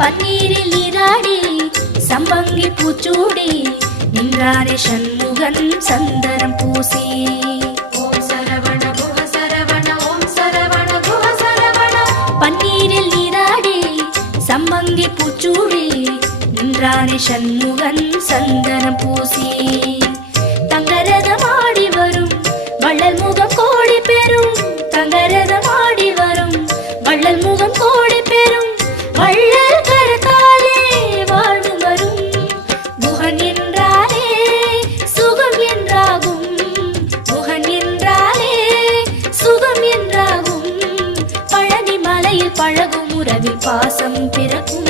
பன்னீரில் நீராடி சம்பங்கி பூச்சூடி நின்றாரே சண்முகன் சந்தனம் பூசி. ஓம் சரவண குஹ சரவண ஓம் சரவண குஹ சரவண. பன்னீரில் நீராடி சம்பங்கி பூச்சூடி நின்றாரே சண்முகன் சந்தனம் பூசி. தங்கரதமாடி வரும் வள்ளல் முகம் கோடி பெறும். தங்கரதமாடி வரும் வள்ளல் முகம் கோடி பெறும். வள்ளல் கரத்தாலே வாழ்வு வரும். குஹன் என்றாலே சுகம் என்றாகும். குஹன் என்றாலே சுகம் என்றாகும். பழனி மலையில் பழகும் உறவில் பாசம் பிறக்கும்.